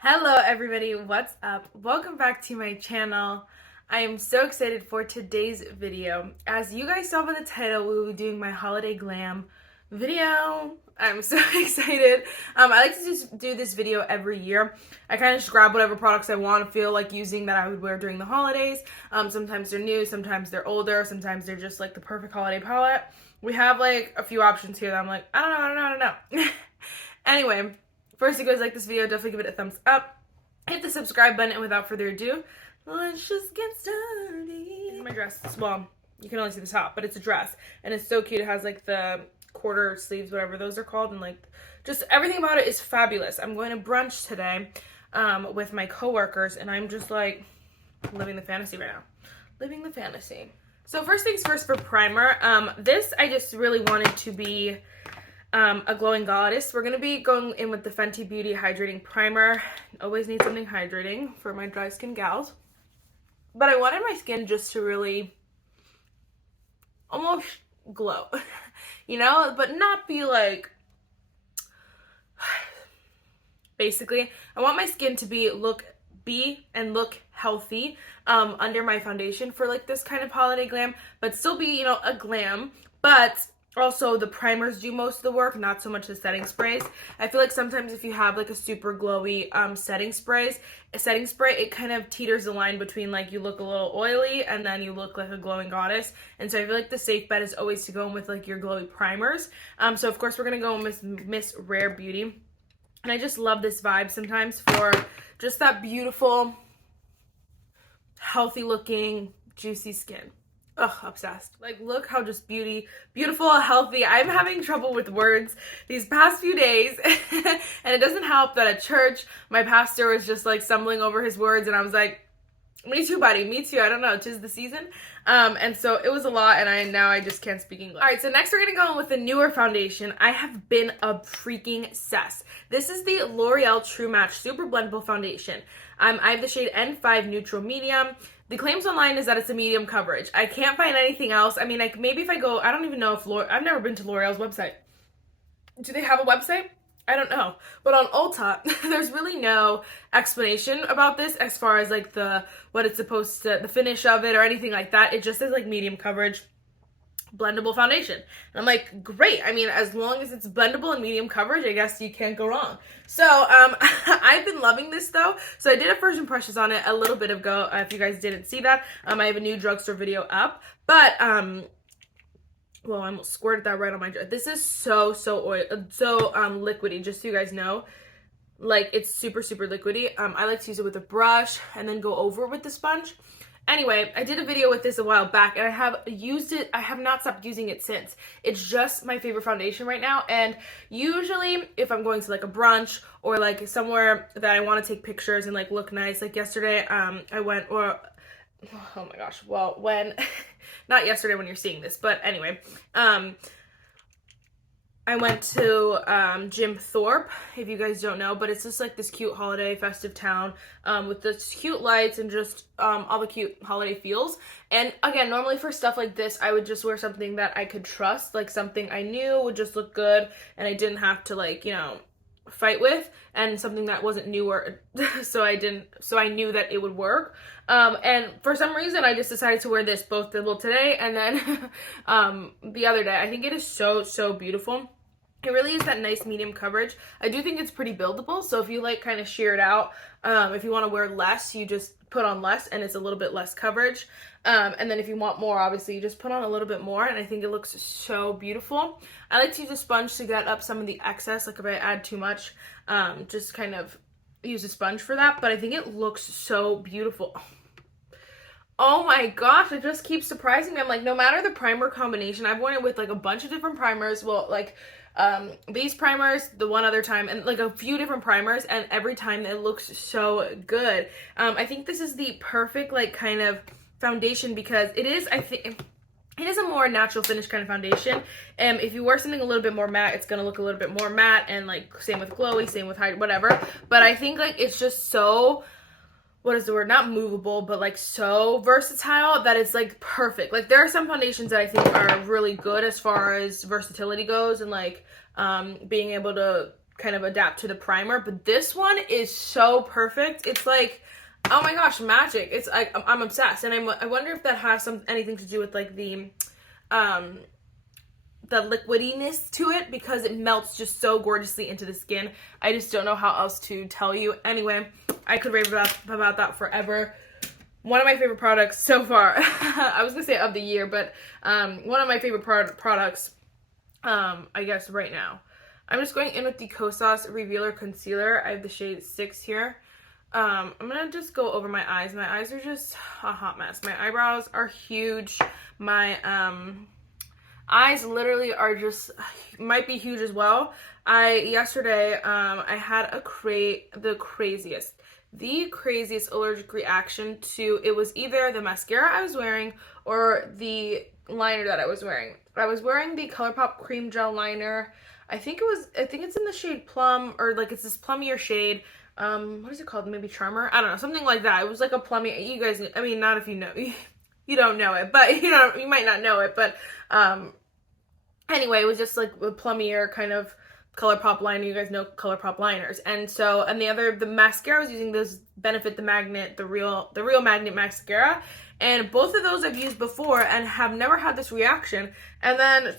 Hello everybody, what's up? Welcome back to my channel. I am so excited for today's video. As you guys saw by the title, we will be doing my holiday glam video. I'm so excited. I like to just do this video every year. I kind of just grab whatever products I want to feel like using that I would wear during the holidays. Sometimes they're new, sometimes they're older, sometimes they're just like the perfect holiday palette. We have like a few options here that I'm like, I don't know. Anyway, first, if you guys like this video, definitely give it a thumbs up. Hit the subscribe button, and without further ado, let's just get started. My dress, well, you can only see the top, but it's a dress, and it's so cute. It has like the quarter sleeves, whatever those are called, and like just everything about it is fabulous. I'm going to brunch today with my coworkers, and I'm just like living the fantasy right now. Living the fantasy. So first things first for primer. This I just really wanted to be a glowing goddess. We're gonna be going in with the Fenty Beauty Hydrating Primer. Always need something hydrating for my dry skin gals. But I wanted my skin just to really almost glow, you know, but not be like, basically, I want my skin to look healthy under my foundation for like this kind of holiday glam, but still be, you know, a glam, but also the primers do most of the work, not so much the setting sprays. I feel like sometimes if you have like a super glowy setting spray, it kind of teeters the line between like you look a little oily and then you look like a glowing goddess. And so I feel like the safe bet is always to go in with like your glowy primers. So of course we're gonna go in with Miss Rare Beauty. And I just love this vibe sometimes for just that beautiful, healthy looking, juicy skin. Ugh, obsessed. Like, look how just beautiful, healthy. I'm having trouble with words these past few days. And it doesn't help that at church, my pastor was just like stumbling over his words. And I was like, me too, buddy. Me too. I don't know. 'Tis the season. And so it was a lot. And now I just can't speak English. All right. So next we're going to go in with a newer foundation. I have been a freaking cess. This is the L'Oreal True Match Super-Blendable Foundation. I have the shade N5 Neutral Medium. The claims online is that it's a medium coverage. I can't find anything else. I mean, like maybe if I go, I don't even know if I've never been to L'Oreal's website. Do they have a website? I don't know. But on Ulta, there's really no explanation about this as far as like the finish of it or anything like that. It just says like medium coverage, blendable foundation. And I'm like, great. I mean, as long as it's blendable and medium coverage, I guess you can't go wrong. So I've been loving this though. So I did a first impressions on it a little bit ago. If you guys didn't see that, I have a new drugstore video up. But well, I almost squirted that right on my dress. This is so liquidy, just so you guys know. Like, it's super liquidy. I like to use it with a brush and then go over with the sponge. Anyway, I did a video with this a while back and I have used it. I have not stopped using it since. It's just my favorite foundation right now. And usually if I'm going to like a brunch or like somewhere that I want to take pictures and like look nice, like yesterday, I went, or oh my gosh, well, when, not yesterday when you're seeing this, but anyway, I went to Jim Thorpe, if you guys don't know, but it's just like this cute holiday festive town with this cute lights and just all the cute holiday feels. And again, normally for stuff like this, I would just wear something that I could trust, like something I knew would just look good and I didn't have to like, you know, fight with, and something that wasn't newer, so I knew that it would work. And for some reason, I just decided to wear this both today and then the other day. I think it is so beautiful. It really is that nice medium coverage. I do think it's pretty buildable, so if you like kind of sheer it out, if you want to wear less, you just put on less and it's a little bit less coverage. And then if you want more, obviously, you just put on a little bit more, and I think it looks so beautiful. I like to use a sponge to get up some of the excess, like if I add too much, just kind of use a sponge for that, but I think it looks so beautiful. Oh my gosh, it just keeps surprising me. I'm like, no matter the primer combination, I've worn it with like a bunch of different primers, well, like these primers, the one other time, and like a few different primers, and every time it looks so good. I think this is the perfect like kind of foundation because it is, I think, it is a more natural finish kind of foundation. And if you wear something a little bit more matte, it's going to look a little bit more matte, and like same with glowy, same with whatever. But I think like it's just so, what is the word? Not movable, but like so versatile that it's like perfect. Like there are some foundations that I think are really good as far as versatility goes and like being able to kind of adapt to the primer. But this one is so perfect. It's like, oh my gosh, magic. It's like, I'm obsessed. And I wonder if that has anything to do with like the liquidiness to it, because it melts just so gorgeously into the skin. I just don't know how else to tell you. Anyway, I could rave about that forever. One of my favorite products so far. I was gonna say of the year, but one of my favorite products, I guess right now. I'm just going in with the Kosas Revealer Concealer. I have the shade 6 here. I'm gonna just go over my eyes. My eyes are just a hot mess. My eyebrows are huge. My eyes literally are just, might be huge as well. Yesterday, I had the craziest allergic reaction to, it was either the mascara I was wearing or the liner that I was wearing. I was wearing the Colourpop Cream Gel Liner. I think it's in the shade Plum, or like it's this plummier shade. What is it called? Maybe Charmer? I don't know, something like that. It was like a plummy, you guys, I mean, not if you know, you don't know it, but you might not know it, but anyway, it was just like a plummier kind of Colourpop liner. You guys know Colourpop liners. And so, and the mascara I was using, this Benefit the Magnet, the Real Magnet mascara. And both of those I've used before and have never had this reaction. And then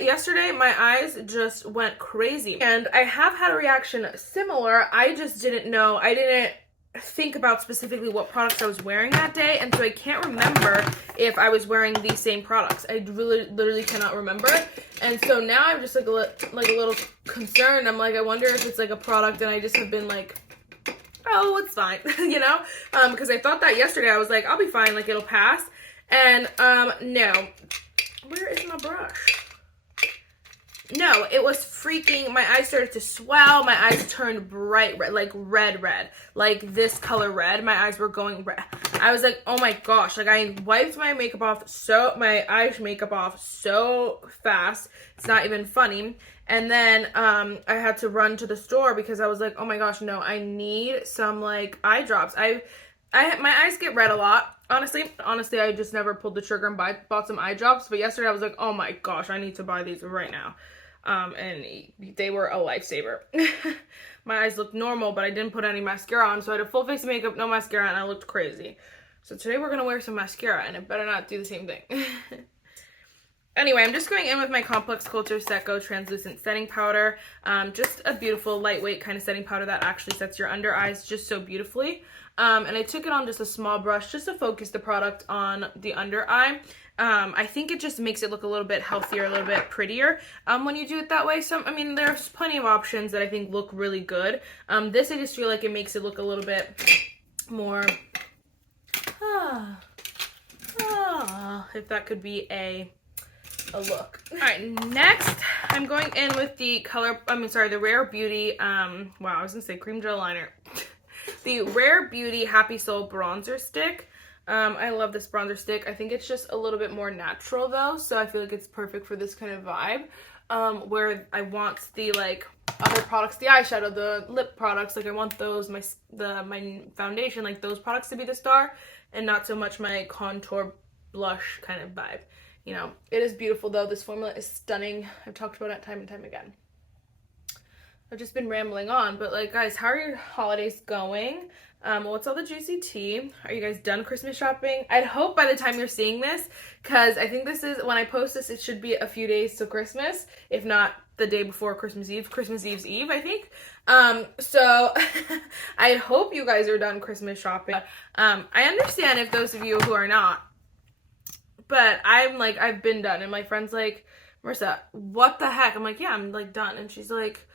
yesterday, my eyes just went crazy. And I have had a reaction similar. I just didn't know. I didn't think about specifically what products I was wearing that day. And so I can't remember if I was wearing these same products. I really, literally cannot remember. And so now I'm just like a little concerned. I'm like, I wonder if it's like a product and I just have been like, oh, it's fine, you know? Because I thought that yesterday. I was like, I'll be fine, like it'll pass. And no. Where is my brush? No, it was freaking, my eyes started to swell. My eyes turned bright red, like red, like this color red. My eyes were going red. I was like, oh my gosh, like I wiped my makeup off my eye makeup off so fast. It's not even funny. And then I had to run to the store because I was like, oh my gosh, no, I need some like eye drops. My eyes get red a lot. Honestly, I just never pulled the trigger and bought some eye drops. But yesterday I was like, oh my gosh, I need to buy these right now. And they were a lifesaver. My eyes looked normal, but I didn't put any mascara on. So I had a full face of makeup, no mascara, and I looked crazy. So today we're going to wear some mascara, and it better not do the same thing. Anyway, I'm just going in with my Complex Culture Set Go Translucent Setting Powder. Just a beautiful, lightweight kind of setting powder that actually sets your under eyes just so beautifully. And I took it on just a small brush just to focus the product on the under eye. I think it just makes it look a little bit healthier, a little bit prettier when you do it that way. So, I mean, there's plenty of options that I think look really good. This, I just feel like it makes it look a little bit more, if that could be a look. All right, next I'm going in with the the Rare Beauty, wow, I was gonna say cream gel liner. The Rare Beauty Happy Soul Bronzer Stick. I love this bronzer stick. I think it's just a little bit more natural though, so I feel like it's perfect for this kind of vibe. Where I want the like other products, the eyeshadow, the lip products, like I want those, my foundation, like those products to be the star, and not so much my contour blush kind of vibe. You know, it is beautiful though. This formula is stunning. I've talked about it time and time again. I've just been rambling on, but like, guys, how are your holidays going? What's all the juicy tea? Are you guys done Christmas shopping? I'd hope by the time you're seeing this, because I think this is, when I post this, it should be a few days till Christmas, if not the day before Christmas Eve. Christmas Eve's Eve, I think. So I hope you guys are done Christmas shopping. I understand if those of you who are not, but I'm like, I've been done. And my friend's like, Marissa, what the heck? I'm like, yeah, I'm like done. And she's like,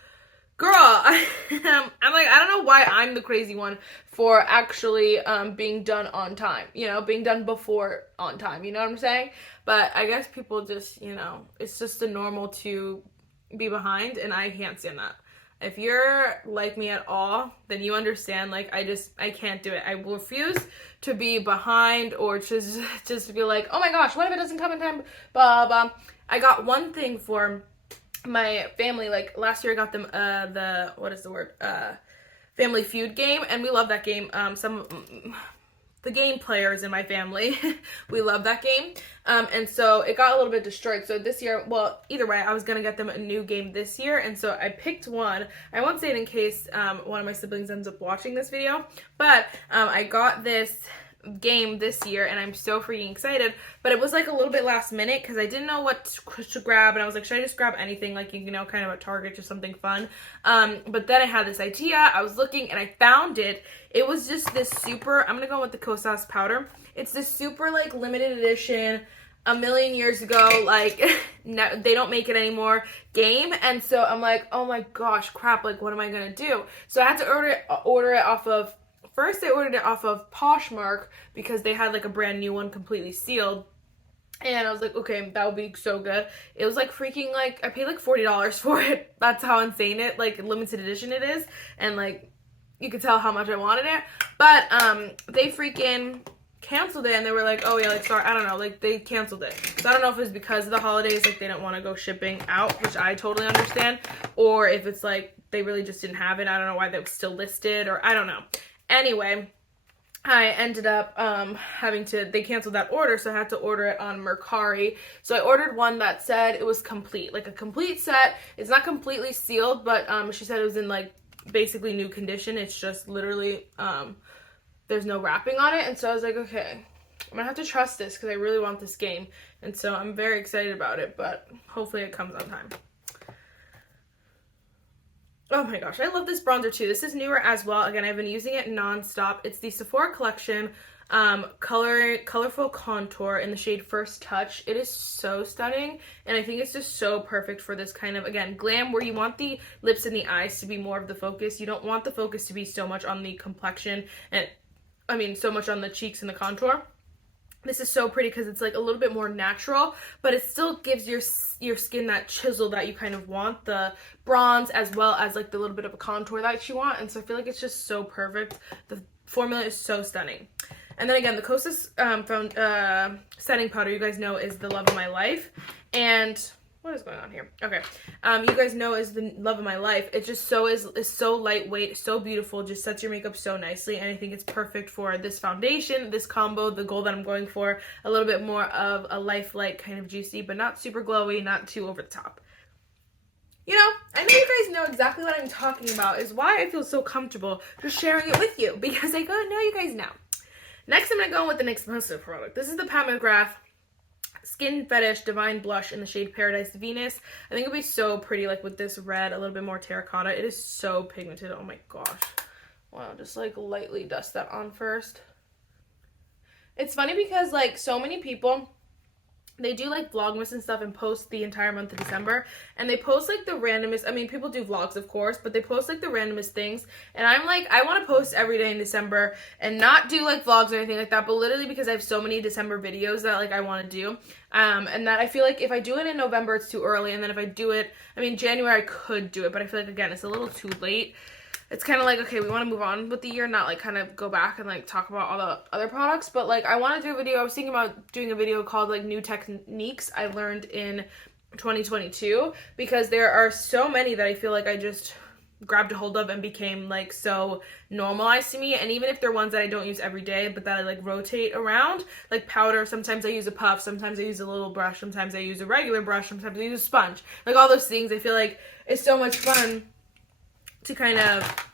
girl, I'm like, I don't know why I'm the crazy one for actually being done on time, you know, being done before on time, you know what I'm saying? But I guess people just, you know, it's just the normal to be behind, and I can't stand that. If you're like me at all, then you understand, like, I can't do it. I will refuse to be behind or just to be like, oh my gosh, what if it doesn't come in time, blah, blah. I got one thing for my family, like last year I got them Family Feud game, and we love that game. the game players in my family. We love that game. And so it got a little bit destroyed. So this year, well, either way, I was going to get them a new game this year. And so I picked one. I won't say it in case one of my siblings ends up watching this video. But I got this game this year and I'm so freaking excited, but it was like a little bit last minute because I didn't know what to grab, and I was like, should I just grab anything, like, you know, kind of a Target, just something fun. But then I had this idea. I was looking and I found it. It was just this super, I'm gonna go with the Kosas powder. It's this super like limited edition, a million years ago, like no, they don't make it anymore game. And so I'm like, oh my gosh, crap, like what am I gonna do? So I had to order it off of, first I ordered it off of Poshmark because they had like a brand new one completely sealed. And I was like, okay, that would be so good. It was like freaking like, I paid like $40 for it. That's how insane it, like limited edition it is. And like, you could tell how much I wanted it. But they freaking canceled it, and they were like, oh yeah, like sorry, I don't know, like they canceled it. So I don't know if it's because of the holidays, like they didn't want to go shipping out, which I totally understand, or if it's like they really just didn't have it. I don't know why they were still listed, or I don't know. Anyway, I ended up they canceled that order, so I had to order it on Mercari. So I ordered one that said it was complete, like a complete set. It's not completely sealed, but she said it was in like basically new condition. It's just literally, there's no wrapping on it. And so I was like, okay, I'm gonna have to trust this because I really want this game. And so I'm very excited about it, but hopefully it comes on time. Oh my gosh, I love this bronzer too. This is newer as well. Again, I've been using it non-stop. It's the Sephora collection, Colorful Contour in the shade First Touch. It is so stunning, and I think it's just so perfect for this kind of, again, glam, where you want the lips and the eyes to be more of the focus. You don't want the focus to be so much on the complexion, and I mean so much on the cheeks and the contour. This is so pretty because it's like a little bit more natural, but it still gives your skin that chisel that you kind of want, the bronze as well as like the little bit of a contour that you want. And so I feel like it's just so perfect. The formula is so stunning. And then again, the Kosas setting powder, you guys know, is the love of my life. And what is going on here? Okay. You guys know is the love of my life. It just is so lightweight, so beautiful, just sets your makeup so nicely. And I think it's perfect for this foundation, this combo, the goal that I'm going for. A little bit more of a lifelike kind of juicy, but not super glowy, not too over the top. You know, I know you guys know exactly what I'm talking about, is why I feel so comfortable just sharing it with you, because I know you guys know. Next, I'm going to go with an expensive product. This is the McGrath Skin Fetish Devine Blush in the shade Paradise Venus. I think it'll be so pretty, like with this red, a little bit more terracotta. It is so pigmented. Oh my gosh. Wow, just like lightly dust that on first. It's funny because like so many people, they do like Vlogmas and stuff and post the entire month of December, and they post like the randomest, I mean people do vlogs of course, but they post like the randomest things, and I'm like, I want to post every day in December and not do like vlogs or anything like that, but literally because I have so many December videos that like I want to do, and that I feel like if I do it in November it's too early, and then if I do it, I mean January I could do it, but I feel like again it's a little too late. It's kind of like, okay, we want to move on with the year, not like kind of go back and like talk about all the other products, but like I want to do a video. I was thinking about doing a video called like new techniques I learned in 2022, because there are so many that I feel like I just grabbed a hold of and became like so normalized to me. And even if they're ones that I don't use every day, but that I like rotate around, like powder, sometimes I use a puff, sometimes I use a little brush, sometimes I use a regular brush, sometimes I use a sponge, like all those things. I feel like it's so much fun to kind of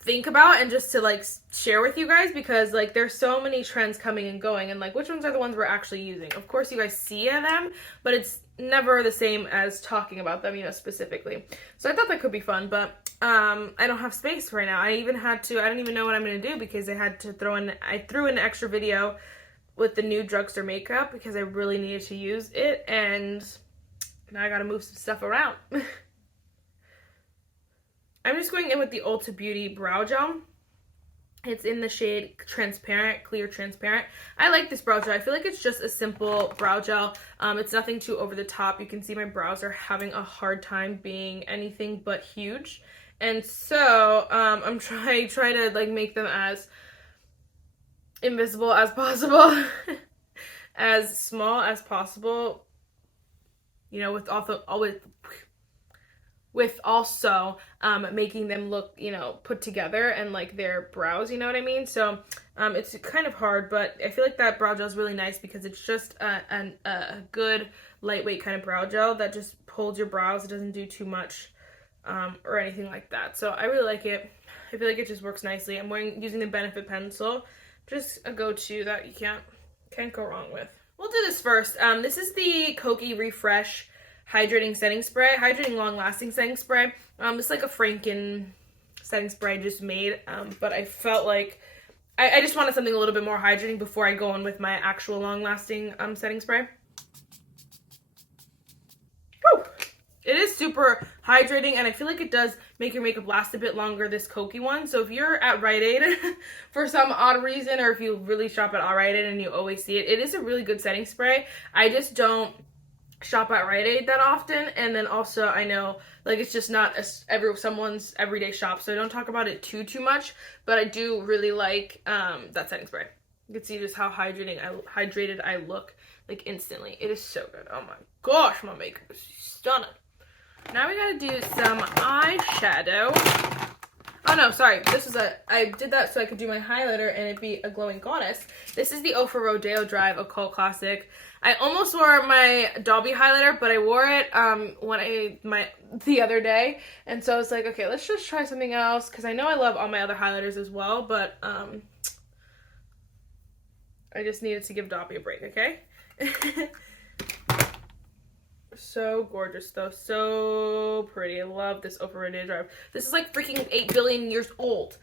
think about and just to like share with you guys, because like there's so many trends coming and going, and like which ones are the ones we're actually using. Of course you guys see them, but it's never the same as talking about them, you know, specifically. So I thought that could be fun, but I don't have space right now. I don't even know what I'm gonna do, because I threw in an extra video with the new drugstore makeup because I really needed to use it, and now I gotta move some stuff around. I'm just going in with the Ulta Beauty Brow Gel. It's in the shade Transparent, Clear Transparent. I like this brow gel. I feel like it's just a simple brow gel. It's nothing too over the top. You can see my brows are having a hard time being anything but huge. And so I'm trying to like make them as invisible as possible, as small as possible, you know, with with also making them look, you know, put together and like their brows, you know what I mean? So it's kind of hard, but I feel like that brow gel is really nice because it's just a good lightweight kind of brow gel that just holds your brows. It doesn't do too much or anything like that. So I really like it. I feel like it just works nicely. I'm using the Benefit pencil, just a go-to that you can't go wrong with. We'll do this first. This is the Kokie Refresh Hydrating Setting Spray, Hydrating Long Lasting Setting Spray. It's like a Franken setting spray I just made, but I felt like I just wanted something a little bit more hydrating before I go in with my actual long lasting setting spray. Woo! It is super hydrating, and I feel like it does make your makeup last a bit longer, this Kokie one. So if you're at Rite Aid for some odd reason, or if you really shop at Rite Aid and you always see it, it is a really good setting spray. I just don't shop at Rite Aid that often, and then also I know like it's just not someone's everyday shop, so I don't talk about it too much, but I do really like that setting spray. You can see just how hydrated I look like instantly. It is so good. Oh my gosh, my makeup is stunning. Now we gotta do some eyeshadow. Oh no, sorry. I did that so I could do my highlighter and it'd be a glowing goddess. This is the Ofra Rodeo Drive, a cult classic. I almost wore my Dobby highlighter, but I wore it the other day, and so I was like, okay, let's just try something else, because I know I love all my other highlighters as well, but I just needed to give Dobby a break, okay? So gorgeous though, so pretty. I love this Ofra Rodeo Drive. This is like freaking 8 billion years old,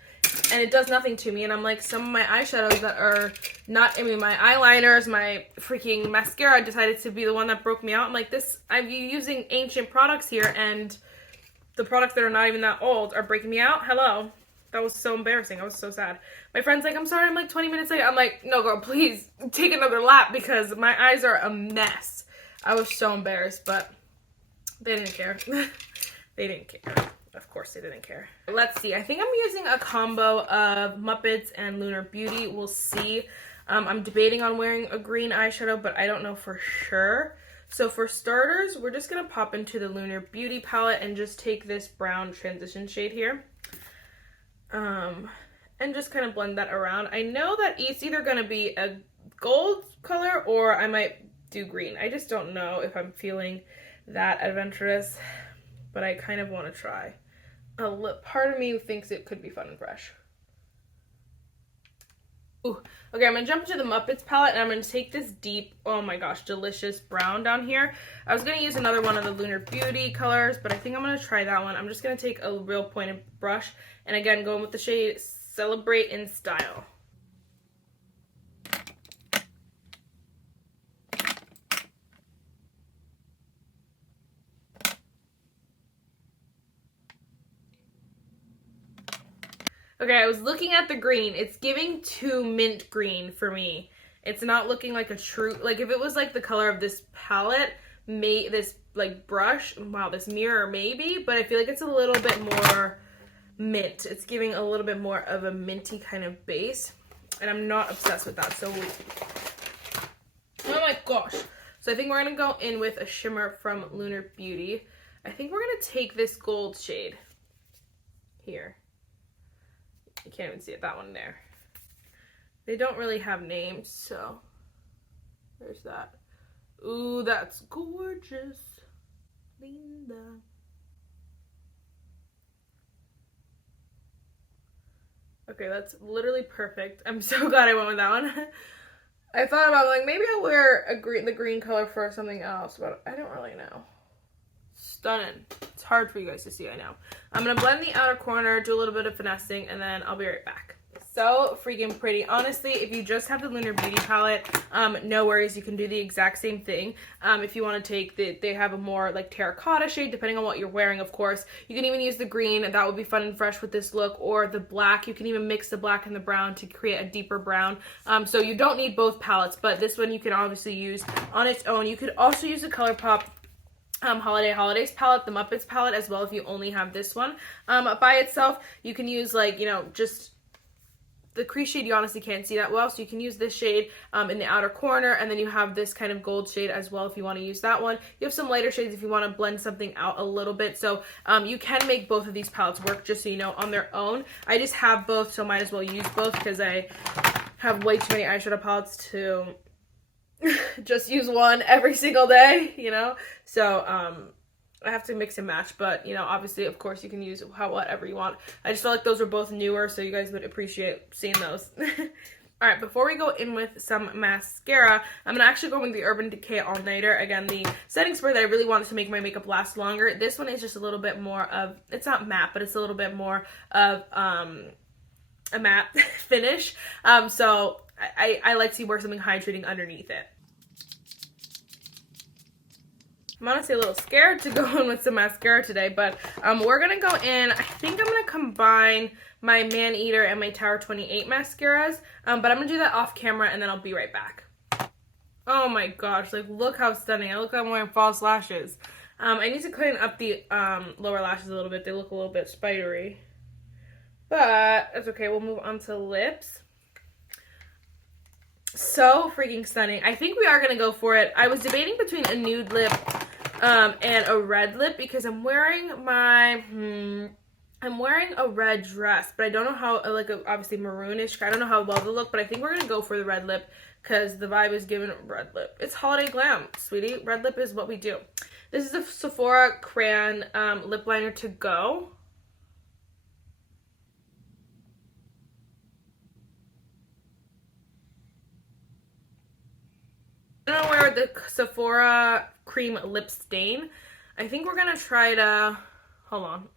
and it does nothing to me. And I'm like, some of my eyeshadows that are not, I mean, my eyeliners, my freaking mascara, I decided to be the one that broke me out. I'm like, I'm using ancient products here, and the products that are not even that old are breaking me out. Hello. That was so embarrassing. I was so sad. My friend's like, I'm sorry, I'm like 20 minutes late. I'm like, no girl, please take another lap, because my eyes are a mess. I was so embarrassed, but they didn't care. They didn't care. Of course they didn't care. Let's see. I think I'm using a combo of Muppets and Lunar Beauty. We'll see. I'm debating on wearing a green eyeshadow, but I don't know for sure. So for starters, we're just going to pop into the Lunar Beauty palette and just take this brown transition shade here. And just kind of blend that around. I know that it's either going to be a gold color or I might do green. I just don't know if I'm feeling that adventurous, but I kind of want to try. Part of me thinks it could be fun and fresh. Ooh, okay, I'm gonna jump into the Muppets palette, and I'm gonna take this deep, oh my gosh, delicious brown down here. I was gonna use another one of the Lunar Beauty colors, but I think I'm gonna try that one. I'm just gonna take a real pointed brush, and again, going with the shade Celebrate in Style. Okay, I was looking at the green. It's giving too mint green for me. It's not looking like a true, like if it was like the color of this palette, this like brush, wow, this mirror maybe, but I feel like it's a little bit more mint. It's giving a little bit more of a minty kind of base, and I'm not obsessed with that, so oh my gosh. So I think we're gonna go in with a shimmer from Lunar Beauty. I think we're gonna take this gold shade here. You can't even see it, that one there. They don't really have names, so there's that. Ooh, that's gorgeous. Linda. Okay, that's literally perfect. I'm so glad I went with that one. I thought about like maybe I'll wear the green color for something else, but I don't really know. Stunning. It's hard for you guys to see, I know. I'm going to blend the outer corner, do a little bit of finessing, and then I'll be right back. So freaking pretty. Honestly, if you just have the Lunar Beauty palette, no worries. You can do the exact same thing. If you want to take they have a more like terracotta shade, depending on what you're wearing, of course. You can even use the green. That would be fun and fresh with this look, or the black. You can even mix the black and the brown to create a deeper brown. So you don't need both palettes, but this one you can obviously use on its own. You could also use the Colourpop Holidays palette, the Muppets palette as well, if you only have this one by itself. You can use like, you know, just the crease shade you honestly can't see that well, so you can use this shade in the outer corner, and then you have this kind of gold shade as well if you want to use that one. You have some lighter shades if you want to blend something out a little bit, so you can make both of these palettes work, just so you know, on their own. I just have both, so might as well use both because I have way too many eyeshadow palettes to just use one every single day, you know? So I have to mix and match, but, you know, obviously, of course, you can use whatever you want. I just felt like those were both newer, so you guys would appreciate seeing those. All right, before we go in with some mascara, I'm going to actually go with the Urban Decay All Nighter. Again, the setting spray that I really wanted to make my makeup last longer. This one is just a little bit more of, it's not matte, but it's a little bit more of a matte finish. So I like to wear something hydrating underneath it. I'm honestly a little scared to go in with some mascara today, but we're going to go in, I think I'm going to combine my Man Eater and my Tower 28 mascaras, but I'm going to do that off camera and then I'll be right back. Oh my gosh, like look how stunning. I look like I'm wearing false lashes. I need to clean up the lower lashes a little bit. They look a little bit spidery, but that's okay. We'll move on to lips. So freaking stunning. I think we are going to go for it. I was debating between a nude lip and a red lip because I'm wearing my, I'm wearing a red dress, but I don't know how, like, obviously maroonish. I don't know how well they'll look, but I think we're going to go for the red lip because the vibe is given red lip. It's holiday glam, sweetie. Red lip is what we do. This is a Sephora Crayon lip liner to go. I'm going to wear the Sephora Cream Lip Stain. I think we're going to try to, hold on.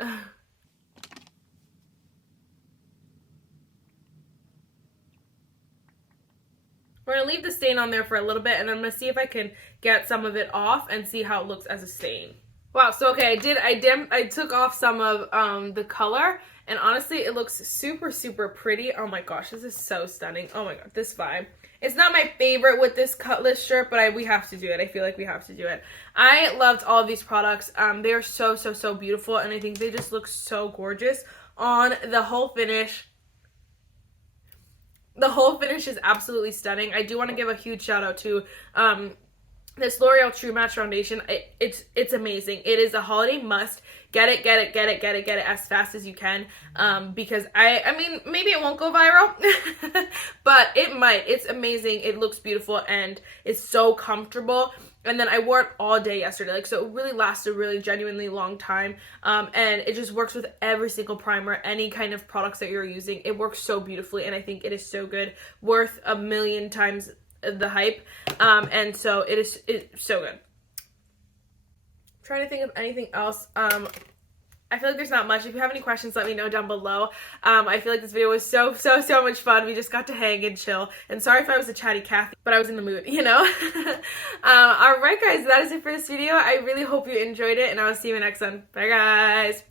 We're going to leave the stain on there for a little bit, and I'm going to see if I can get some of it off and see how it looks as a stain. Wow, so okay, I took off some of the color, and honestly, it looks super, super pretty. Oh my gosh, this is so stunning. Oh my god, this vibe. It's not my favorite with this Cutlass shirt, but we have to do it. I feel like we have to do it. I loved all of these products. They are so, so, so beautiful, and I think they just look so gorgeous on the whole finish. The whole finish is absolutely stunning. I do want to give a huge shout out to this L'Oreal True Match Foundation. It's amazing. It is a holiday must. Get it as fast as you can. Because I mean, maybe it won't go viral, but it might. It's amazing. It looks beautiful and it's so comfortable. And then I wore it all day yesterday, like, so it really lasted a really genuinely long time. And it just works with every single primer, any kind of products that you're using. It works so beautifully, and I think it is so good, worth a million times the hype. And so it's so good. I'm trying to think of anything else. I feel like there's not much. If you have any questions, let me know down below. I feel like this video was so much fun. We just got to hang and chill. And sorry if I was a chatty Cathy, but I was in the mood, you know? Alright guys, that is it for this video. I really hope you enjoyed it, and I will see you in the next one. Bye guys!